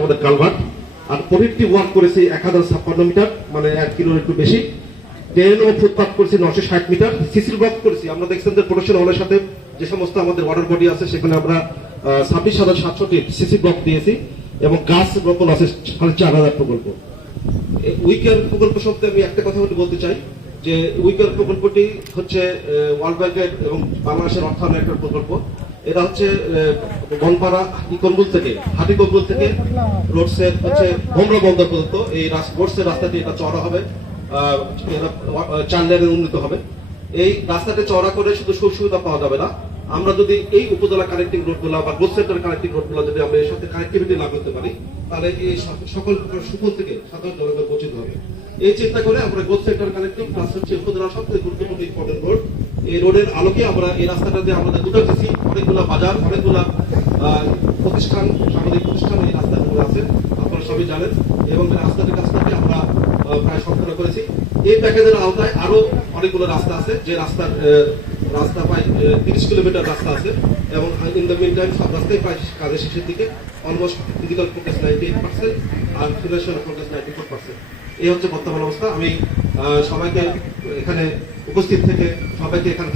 আমাদের কালভার্ট আর প্রতিটি ওয়ার্ক করেছি 1056 মিটার, মানে 1 কিলোর একটু বেশি। ড্রেন ও ফুটপাথ করেছি 960 মিটার। সিসিল ব্লক করেছি, আমরা দেখছেন যে প্রোডাকশন হলের সাথে যে সমস্ত আমাদের ওয়াটার বডি আছে সেখানে আমরা 26,700টি সিসি ব্লক দিয়েছি এবং গাছ রোপণ আছে 4,500 প্রকল্প। উইকের প্রকল্প সম্পর্কে আমি একটা কথা বলতে চাই যে উইকের প্রকল্পটি হচ্ছে ওয়ার্ল্ড ব্যাংকের এবং বাংলাদেশের অর্থায়নের একটা প্রকল্প। এটা হচ্ছে বনপাড়া ইকনবুল থেকে হাটিকনবুল থেকে রোডসের হচ্ছে ভোমরা বন্দর পর্যন্ত এই রোডসের রাস্তাটি এটা চওড়া হবে, 4 লেনের উন্নীত হবে। এই রাস্তাটি চওড়া করে শুধু সুবিধা পাওয়া যাবে না, আমরা যদি এই উপজেলা কানেক্টিং রোডগুলো বা গ্রোথ সেন্টার কানেক্টিং রোডগুলো যদি আমরা এর সাথে কানেক্টিভিটি না করতে পারি তাহলে এই সকল সুফল থেকে সাধারণ জনগণ বঞ্চিত হবে। এই চিন্তা করে আমরা গ্রোথ সেন্টার কানেক্টিং প্লাস হচ্ছে উপজেলার সবথেকে গুরুত্বপূর্ণ ইম্পর্টেন্ট রোড, এই রোডের আলোকে আমরা এই রাস্তাটাতে আমাদের দুটো দিচ্ছি, অনেকগুলো বাজার অনেকগুলো প্রতিষ্ঠান সামাজিক প্রতিষ্ঠান এই রাস্তাগুলো আছে আপনারা সবই জানেন, এবং রাস্তাটির কাজটাকে আমরা প্রায় সম্পূর্ণ করেছি। এই প্যাকেজের আওতায় আরো অনেকগুলো রাস্তা আছে, যে রাস্তা প্রায় 30 কিলোমিটার রাস্তা আছে এবং ইন দ্য মিন টাইম সব রাস্তায় প্রায় কাজের শেষের দিকে অলমোস্ট ফিজিক্যাল প্রোগ্রেস 98% আর ফিনান্সিয়াল প্রোগ্রেস 94%। এই হচ্ছে বর্তমান অবস্থা। আমি সবাইকে এখানে উপস্থিত থেকে সবাইকে এখানে